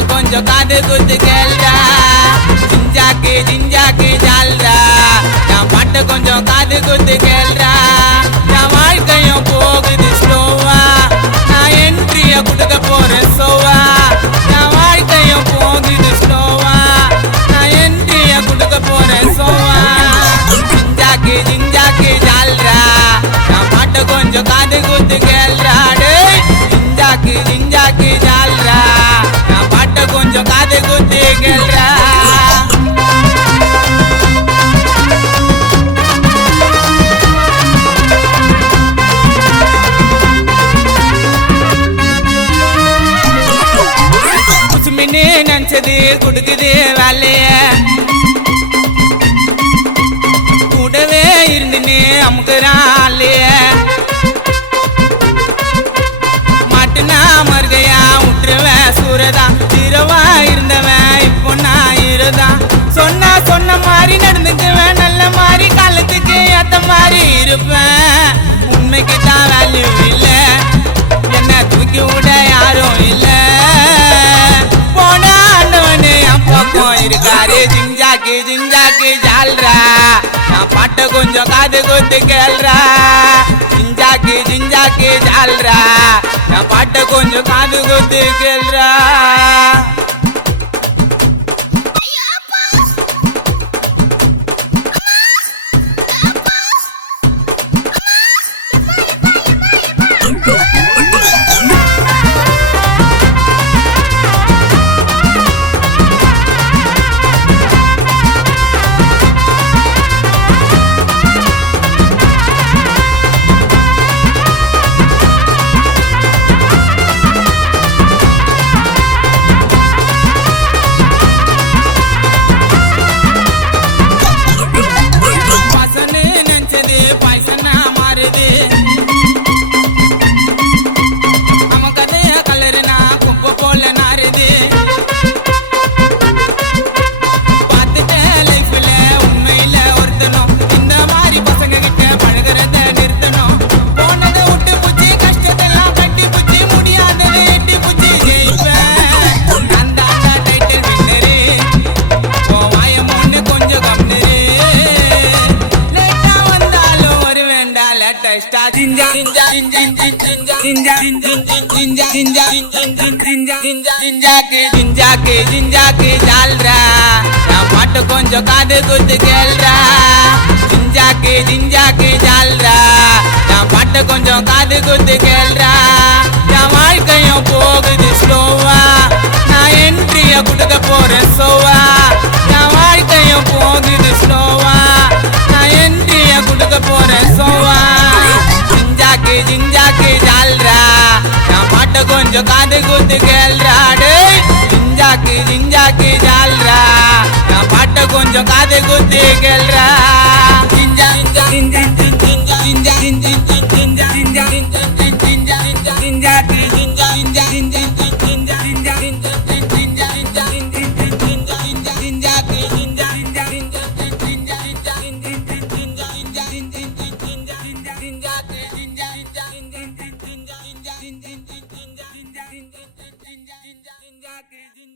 இன்னும் கொஞ்சம் காது குத்து கேள்றா ஜிஞ்சாக்கு ஜிஞ்சாக்கு ஜால்ரா நான் பாட்டு கொஞ்சம் காது குத்து கேள்றா நான் வாழ்க்கையும் போகுது ஸ்லோவா நான் என்ட்ரிய கொடுக்க போறேன் சோவா நான் வாழ்க்கையும் போகுது ஸ்லோவா நான் என்ட்ரிய கொடுக்க போறேன் சோவா ஜிஞ்சாக்கு ஜிஞ்சாக்கு ஜால்ரா நான் பாட்டு கொஞ்சம் காது குத்து கேள்றா கொஞ்சம் காது குத்தி கேள்றா குசுமின்னு நினைச்சது கொடுக்குது வேலைய கூடவே இருந்துன்னு அமுக்குறான் இல்லையே இருப்பேன் உண்மைக்கு தான் வேல்யூ இல்லை. என்ன தூக்கி விட யாரும் இல்லை. போன ஆண்டவனே என் பக்கம் இருக்காரு. ஜிஞ்சாக்கு ஜிஞ்சாக்கு ஜால்ரா. நான் பாட்டை கொஞ்சம் காது குத்து கேள்றா. ஜிஞ்சாக்கு ஜிஞ்சாக்கு ஜால்ரா. நான் பாட்டை கொஞ்சம் காது குத்து கேள்றா. ஜிஞ்சாக்கு ஜிஞ்சாக்கு ஜால்ரா நான் பாட்டு கொஞ்சம் காது குத்து கேள்றா ஜிஞ்சாக்கு ஜிஞ்சாக்கு ஜால்ரா நான் பாட்டு கொஞ்சம் காது குத்து கேள்றா என் வாழ்க்கையும் போகுது ஸ்லோவா நான் என்ட்ரிய கொடுக்க போறேன் சோவா பாட்டை கொஞ்சம் காது குத்து கேள்றாடு. ஜிஞ்சாக்கு ஜிஞ்சாக்கு ஜால்ரா நான் பாட்டை கொஞ்சம் காது குத்து கேள்றா. ஜிஞ்சா ஜிஞ்சா ஜிஞ்சா ஜிஞ்சா ஜிஞ்சா ஜிஞ்சா. का कृष्ण